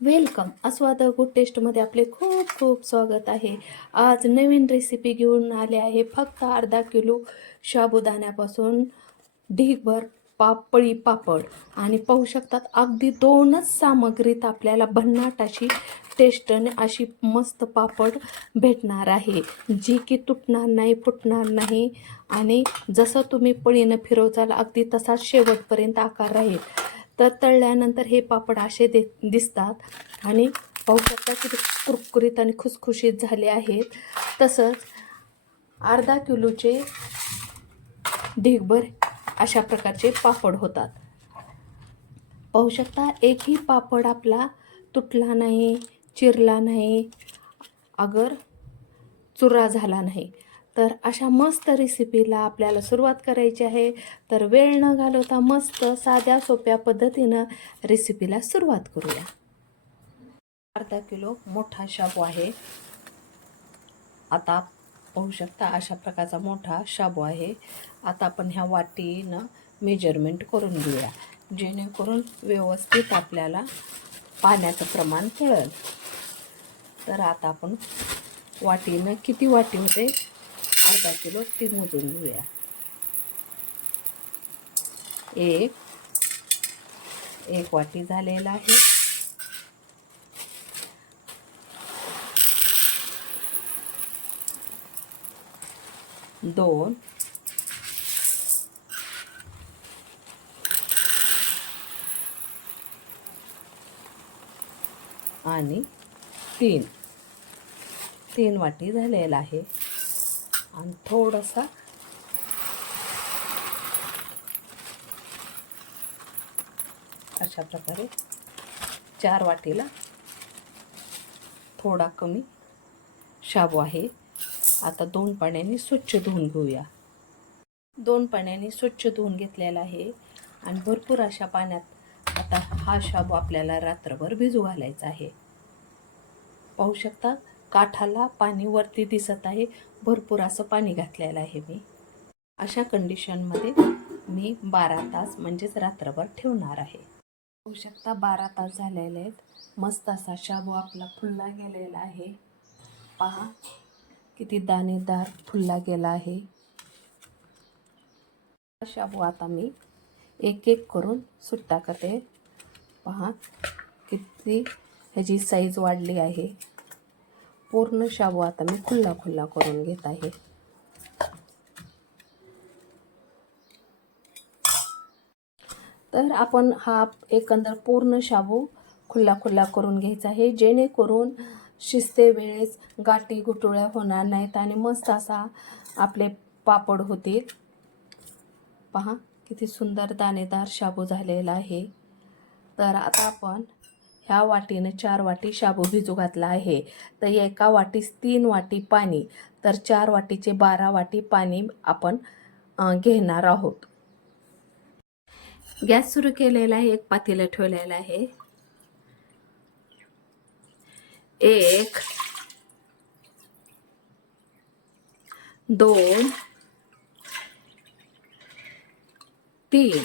Welcome. अस्वाद good टेस्टमध्ये आपले खूप खूप स्वागत आहे. आज नवीन रेसिपी घेऊन आले आहे. फक्त अर्धा किलो साबुदाण्यापासून ढीगभर पापळी पापड. आणि पाहू शकतात अगदी दोनच सामग्रीत आपल्याला भन्नाट अशी टेस्टने अशी मस्त पापड भेटणार आहे. जी की तुटणार नाही फुटणार नाही. आणि जसं तुम्ही पळीनं फिरवचाल अगदी तसाच शेवटपर्यंत आकार राहील. तर तळल्यानंतर हे पापड असे दे दिसतात. आणि पाहू शकता किती कुरकुरीत आणि खुसखुशीत झाले आहेत. तसंच अर्धा किलोचे ढिगभर अशा प्रकारचे पापड होतात. पाहू शकता एकही पापड आपला तुटला नाही चिरला नाही अगर चुरा झाला नाही. तर अशा मस्त रेसिपीला आपल्याला सुरुवात करायची आहे. तर वेळ न घालवता मस्त साध्या सोप्या पद्धतीनं रेसिपीला सुरुवात करूया. अर्धा किलो मोठा शाबू आहे. आता पाहू शकता अशा प्रकारचा मोठा शाबू आहे. आता आपण ह्या वाटीनं मेजरमेंट करून घेऊया. जेणेकरून व्यवस्थित आपल्याला पाण्याचं प्रमाण कळेल. तर आता आपण वाटीनं किती वाटी होते? अर्धा किलो ती मोजून घेऊया. एक एक वाटी झालेला आहे. दोन आणि तीन. तीन वाटी झालेला आहे. आणि थोडासा अशा प्रकारे चार वाटीला थोडा कमी शाबू आहे. आता दोन पाण्याने स्वच्छ धुवून घेऊया. दोन पाण्याने स्वच्छ धुवून घेतलेला आहे आणि भरपूर अशा पाण्यात आता हा शाबू आपल्याला रात्रभर भिजू घालायचा आहे. पाहू शकता काठाला पाणी वरती दिसत आहे. भरपूर असं पाणी घातलेलं आहे मी. अशा कंडिशनमध्ये मी बारा तास म्हणजेच रात्रभर ठेवणार आहे. होऊ शकता बारा तास झालेले आहेत. मस्त असा शाबू आपला फुलला गेलेला आहे. पहा किती दाणेदार फुलला गेला आहे. हा शाबू आता मी एक एक करून सुट्टा करते. पहा किती ह्याची साईज वाढली आहे. पूर्ण शाबू आता मी खुल्ला खुल्ला करून घेत आहे. तर आपण हा एकंदर पूर्ण शाबू खुल्ला खुल्ला करून घ्यायचा आहे. जेणेकरून शिजते वेळेस गाठी गुटुळ्या होणार नाहीत आणि मस्त असा आपले पापड होतील. पहा किती सुंदर दाणेदार शाबू झालेला आहे. तर आता आपण ह्या वाटीनं चार वाटी शाबू भिजू घातला आहे. तर एका वाटीस तीन वाटी पाणी तर चार वाटीचे बारा वाटी पाणी आपण घेणार आहोत. गॅस सुरू केलेला आहे एक पातेला ठेवलेला आहे. एक दोन तीन.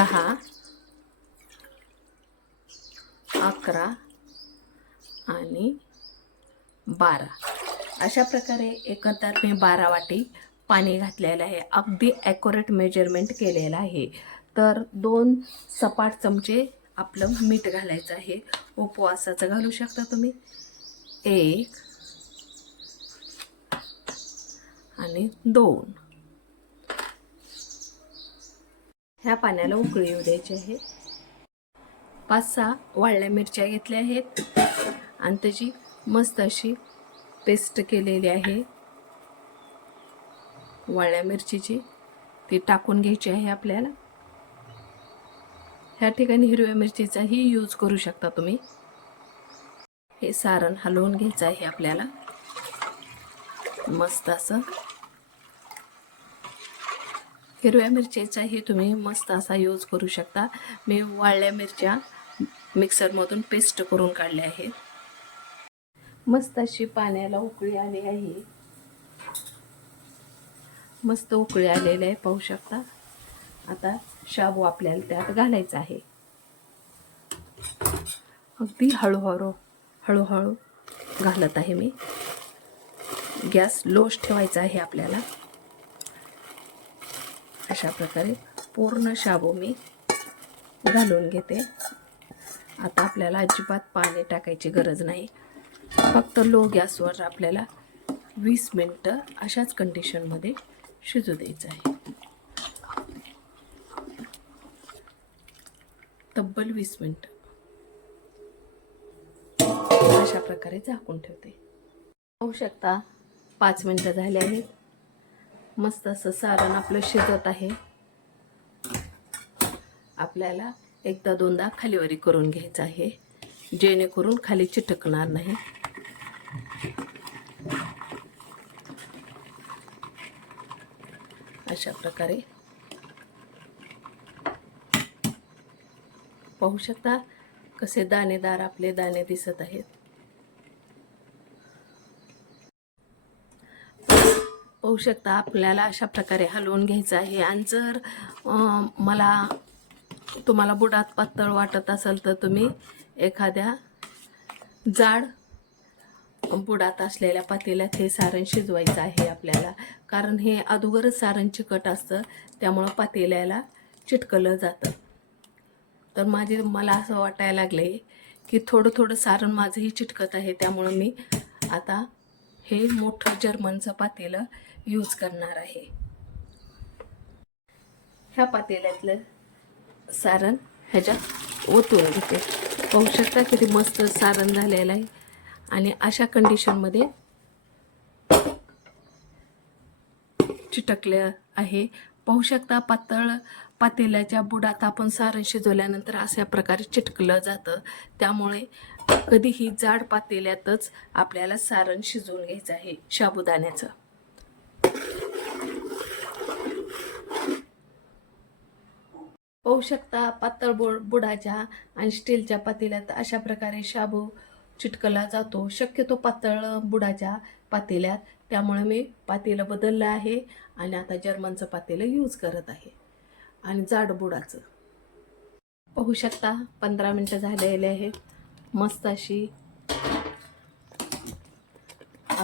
दहा अकरा आणि बारा. अशा प्रकारे एकंदर मी बारा वाटी पाणी घातलेलं आहे. अगदी ॲक्युरेट मेजरमेंट केलेलं आहे. तर दोन सपाट चमचे आपलं मीठ घालायचं आहे. उपवासाचं घालू शकता तुम्ही. एक आणि दोन. ह्या पाण्याला उकळी येऊ द्यायची आहे. पाच सहा वाळल्या मिरच्या घेतल्या आहेत. आणि त्याची मस्त अशी पेस्ट केलेली आहे. वाळल्या मिरचीची ती टाकून घ्यायची आहे आपल्याला. ह्या ठिकाणी हिरव्या मिरचीचाही यूज करू शकता तुम्ही. हे सारण हलवून घ्यायचं आहे आपल्याला. मस्त असं हिरव्या मिरचीचाही तुम्ही मस्त असा यूज करू शकता. मी वाळल्या मिरच्या मिक्सरमधून पेस्ट करून काढल्या आहेत. मस्त अशी पाण्याला उकळी आली आहे. मस्त उकळी आलेली आहे पाहू शकता. आता शाबू आपल्याला त्यात घालायचा आहे. अगदी हळूहळू हळूहळू घालत आहे मी. गॅस लोश ठेवायचा आहे आपल्याला. अशा प्रकारे पूर्ण शाबू मी घालून घेते. आता आपल्याला अजिबात पाणी टाकायची गरज नाही. फक्त लो गॅसवर आपल्याला वीस मिनटं अशाच कंडिशनमध्ये शिजू द्यायचं आहे. तब्बल वीस मिनटं. अशा प्रकारे झाकून ठेवते. होऊ शकता पाच मिनटं झाले आहेत. मस्त असं सारण आपलं शिजत आहे. आपल्याला एकदा दोनदा खालीवरी करून घ्यायचं आहे. जेणेकरून खाली चिटकणार नाही. अशा प्रकारे. पाहू शकता कसे दाणेदार आपले दाणे दिसत आहेत. पाहू शकता. आपल्याला अशा प्रकारे हलवून घ्यायचं आहे. आणि जर मला तुम्हाला बुडात पातळ वाटत असेल तर तुम्ही एखाद्या जाड बुडात असलेल्या पातेल्यात हे सारण शिजवायचं आहे आपल्याला. कारण हे अदोगरच सारण चिकट असतं. त्यामुळं पातेल्याला चिटकलं जातं. तर माझे मला असं वाटायला लागले की थोडं थोडं सारण माझंही चिटकत आहे. त्यामुळं मी आता हे मोठं जर्मनचं पातेलं यूज करणार आहे. ह्या पातेल्यातलं सारण ह्याच्यात ओतून घेते. पाहू शकता किती मस्त सारण झालेलं आहे. आणि अशा कंडिशनमध्ये चिटकलं आहे. पाहू शकता पातळ पातेल्याच्या बुडात आपण सारण शिजवल्यानंतर अशा प्रकारे चिटकलं जातं. त्यामुळे कधीही जाड पातेल्यातच आपल्याला सारण शिजवून घ्यायचं आहे. साबुदाण्याचं. पाहू शकता पातळ बोड बुडाच्या आणि स्टीलच्या पातेल्यात अशा प्रकारे शाबू चिटकला जातो. शक्यतो पातळ बुडाच्या पातेल्यात. त्यामुळे मी पातेलं बदललं आहे आणि आता जर्मनचं पातेलं यूज करत आहे. आणि जाड बुडाचं. पाहू शकता पंधरा मिनटं झालेले आहेत. मस्त अशी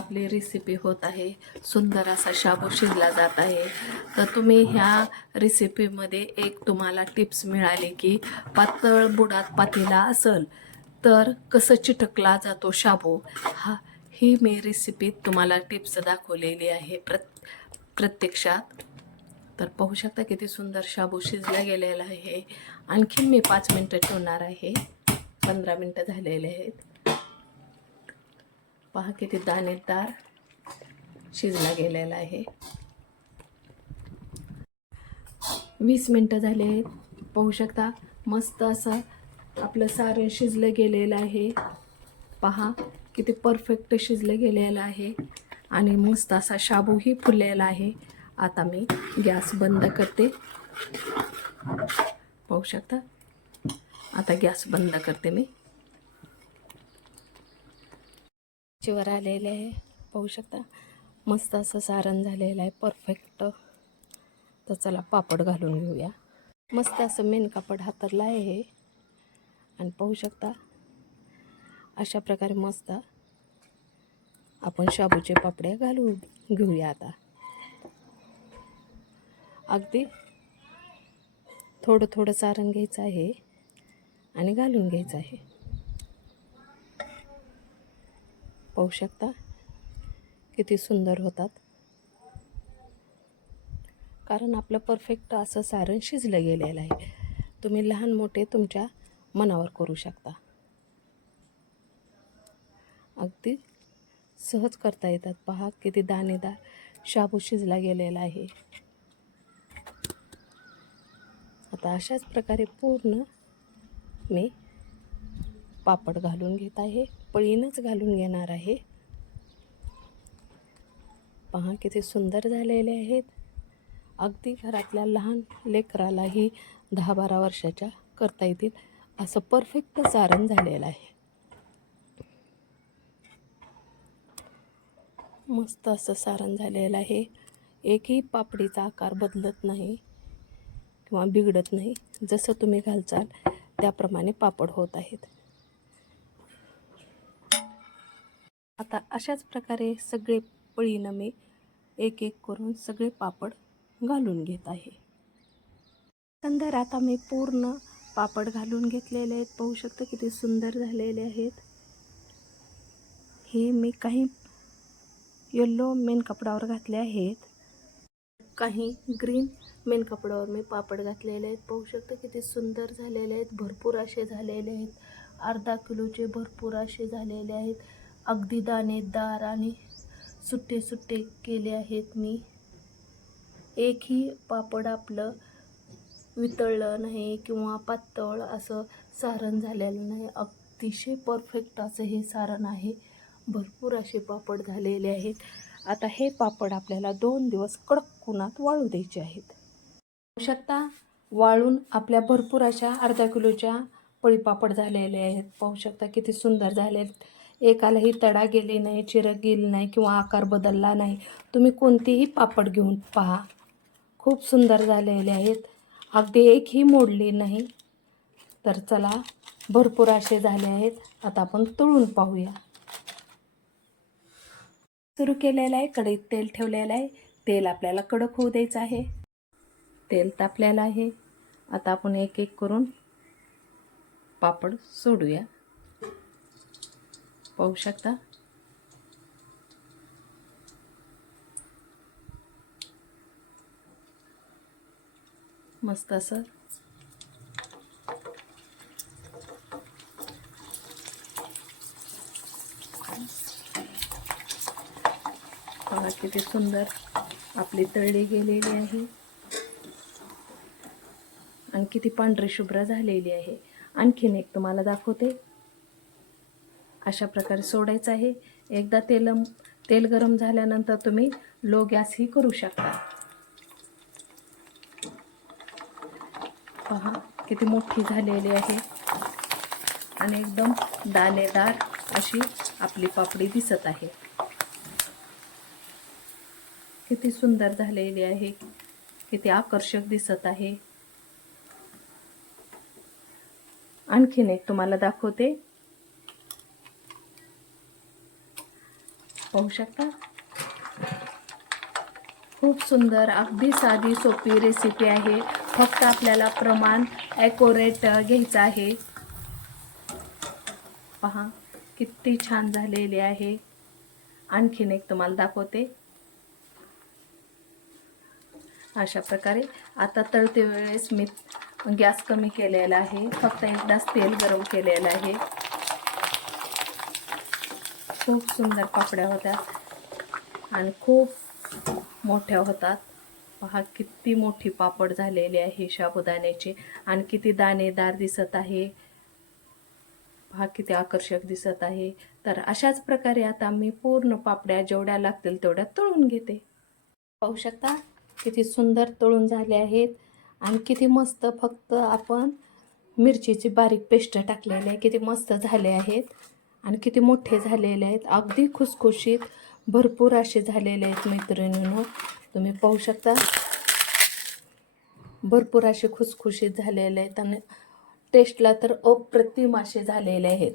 आपली रेसिपी होत आहे. सुंदर असा शाबू शिजला जात आहे. तर तुम्ही ह्या रेसिपीमध्ये एक तुम्हाला टिप्स मिळाली की पातळ बुडात पातेला असेल तर कसं चिटकला जातो शाबू? हा ही मी रेसिपीत तुम्हाला टिप्स दाखवलेली आहे प्रत प्रत्यक्षात. तर पाहू शकता किती सुंदर शाबू शिजला गेलेला आहे. आणखीन मी पाच मिनटं ठेवणार आहे. पंधरा मिनटं झालेले आहेत. पहा किती दाणेदार शिजला गेलेला आहे. वीस मिनटं झाले पाहू शकता मस्त असं आपलं सारण शिजलं गेलेलं आहे. पहा किती परफेक्ट शिजलं गेलेलं आहे आणि मस्त असा शाबूही फुललेला आहे. आता मी गॅस बंद करते. पाहू शकता? आता गॅस बंद करते मी. वर आलेले आहे. पाहू शकता मस्त असं सारण झालेलं आहे. परफेक्ट तर चला पापड घालून घेऊया. मस्त असं मेन कापड हातरलं आहे हे. आणि पाहू शकता अशा प्रकारे मस्त आपण शाबूचे पापड्या घालून घेऊया आता. अगदी थोडं थोडं सारण घ्यायचं आहे आणि घालून घ्यायचं आहे. पाहू शकता. किती सुंदर होतात. कारण आपलं परफेक्ट असं सारण शिजलं गेलेलं आहे. तुम्ही लहान मोठे तुमच्या मनावर करू शकता. अगदी सहज करता येतात. पहा किती दाणेदार शाबू शिजला गेलेला आहे. आता अशाच प्रकारे पूर्ण मी पापड घालून घेत आहे. पळीनच घालून घेणार आहे. पहा किती सुंदर झालेले आहेत. अगदी घरातल्या लहान लेकरालाही दहा बारा वर्षाच्या करता येतील असं परफेक्ट सारण झालेलं आहे. मस्त असं सारण झालेलं आहे. एकही पापडीचा आकार बदलत नाही किंवा बिघडत नाही. जसं तुम्ही घालचाल त्याप्रमाणे पापड होत आहेत. आता अशाच प्रकारे सगळे पळीनं मी एक एक करून सगळे पापड घालून घेत आहे. सुंदर आता मी पूर्ण पापड घालून घेतलेले आहेत. पाहू शकता किती सुंदर झालेले आहेत. हे मी काही येल्लो मेन कपड्यावर घातले आहेत. काही ग्रीन मेन कपड्यावर मी पापड घातलेले आहेत. पाहू शकता किती सुंदर झालेले आहेत. भरपूर असे झालेले आहेत. अर्धा किलोचे भरपूर असे झालेले आहेत. अगदी दाणेदार आणि सुट्टे सुट्टे केले आहेत मी. एकही पापड आपलं वितळलं नाही किंवा पातळ असं सारण झालेलं नाही. अतिशय परफेक्ट असं हे सारण आहे. भरपूर असे पापड झालेले आहेत. आता हे पापड आपल्याला दोन दिवस कडक उन्हात वाळू द्यायचे आहेत. शकता वाळून आपल्या भरपूर अशा अर्धा किलोच्या पळीपापड झालेले आहेत. पाहू शकता किती सुंदर झाले आहेत एकालाही तडा गेले नाही चिरक गेली नाही किंवा आकार बदलला नाही. तुम्ही कोणतेही पापड घेऊन पहा. खूप सुंदर झालेले आहेत. अगदी एकही मोडली नाही. तर चला भरपूर असे झाले आहेत. आता आपण तळून पाहूया. सुरू केलेलं आहे. कढईत तेल ठेवलेलं आहे. तेल आपल्याला कडक होऊ द्यायचं आहे. तेल तापलेलं आहे. आता आपण एक एक करून पापड सोडूया. पाहू शकता. मस्त असं. बघा किती सुंदर आपली तळली गेलेली आहे. आणि किती पांढरी शुभ्र झालेली आहे. आणखीन एक तुम्हाला दाखवते. अशा प्रकारे सोडायचं आहे. एकदा तेल तेल गरम झाल्यानंतर तुम्ही लो गॅसही करू शकता. पहा किती मोठी झालेली आहे. आणि एकदम दाणेदार अशी आपली पापडी दिसत आहे. किती सुंदर झालेली आहे. किती आकर्षक दिसत आहे. आणखीन एक तुम्हाला दाखवते. पाहू शकता? खूप सुंदर अगदी साधी सोपी रेसिपी आहे. फक्त आपल्याला प्रमाण ॲकोरेट घ्यायचं आहे. पहा किती छान झालेले आहे. आणखीन एक तुम्हाला दाखवते. अशा प्रकारे. आता तळते वेळेस मी गॅस कमी केलेला आहे. फक्त एकदाच तेल गरम केलेलं आहे. खूप सुंदर पापड्या होत्या. आणि खूप मोठ्या होतात. पहा किती मोठी पापड झालेली आहे शाबुदाण्याची. आणि किती दाणेदार दिसत आहे. पहा किती आकर्षक दिसत आहे. तर अशाच प्रकारे आता मी पूर्ण पापड्या जेवढ्या लागतील तेवढ्या तळून घेते. पाहू शकता किती सुंदर तळून झाले आहेत. आणि किती मस्त फक्त आपण मिरचीची बारीक पेस्ट टाकलेली आहे. किती मस्त झाले आहेत. आणि किती मोठे झालेले आहेत. अगदी खुसखुशीत भरपूर असे झालेले आहेत मैत्रिणींनो. तुम्ही पाहू शकता. भरपूर असे खुसखुशीत झालेले आहेत आणि टेस्टला तर अप्रतिम असे झालेले आहेत.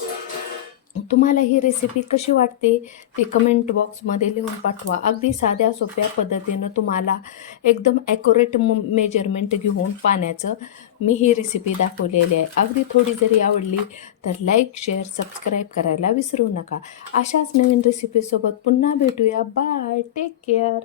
तुम्हाला ही रेसिपी कशी वाटते ती कमेंट बॉक्समध्ये लिहून पाठवा. अगदी साध्या सोप्या पद्धतीनं तुम्हाला एकदम ॲक्युरेट मेजरमेंट घेऊन पाण्याचं मी ही रेसिपी दाखवलेली आहे. अगदी थोडी जरी आवडली तर लाईक शेअर सबस्क्राईब करायला विसरू नका. अशाच नवीन रेसिपीसोबत पुन्हा भेटूया. Bye take care